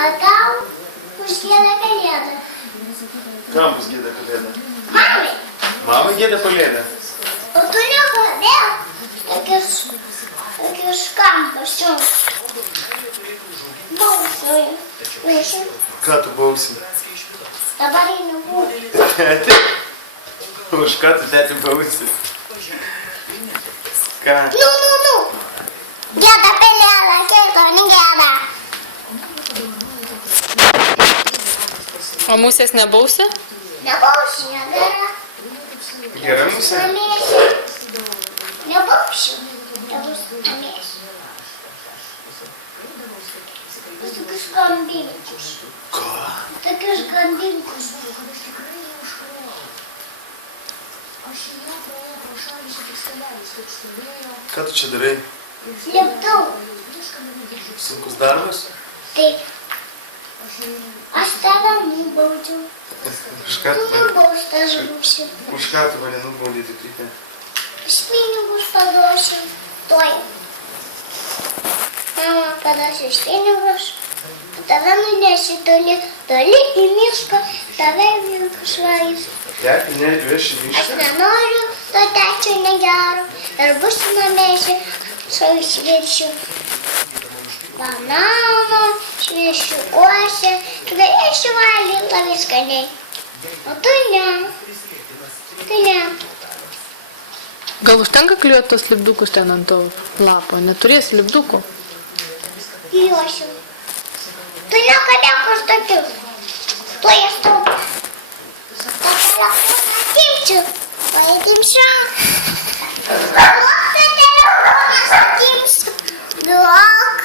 А там бus gėda pelėda. Kam bus gėda kalėda? Mamai, Mamai gėda kalėda? o tu nekalbėk tokius kampus jums. Bausiuoju. Visi. Ką tu bausi? Dabar einu būti. Tėti? Už ką tu tėti bausi? Ką? Nu. Gėda pelėda, kito negėda. O musės nebausi? Nebausiu, negera. Gera musė? Namėsiu. Nebausiu. Tavus namėsiu. Tokius gambinkus. Ko? Tokius gambinkus. Ką tu čia darai? Lipdau. Sunkus darbas? Taip. Aš tave nubaudžiau. Už ką Tu tu, nubaustas būsi. už ką tu mane nubaudei tik ryte? Aš pinigus paduosiu. Tuoj. Mama paduosiu iš pinigus. Tave nunešiu toli į mišką. Tave vilkas valys. Tėti, neatveši Aš mišką? nenoriu to tečio negero. Ir bus namėsi savo išviršiu. Banano, šviršiu košę. Galėsiu valgyti labai skaniai. O tu ne. Tu ne. Gal užtenka klijuoti tos lipdukus ten ant to lapo? Neturėsi lipdukų? Klijuosiu. Tu nekalbėk už tokius. Tu jas taupa. Atimsiu. Paimsiu. Duok tą telefoną, atimsiu. Duok.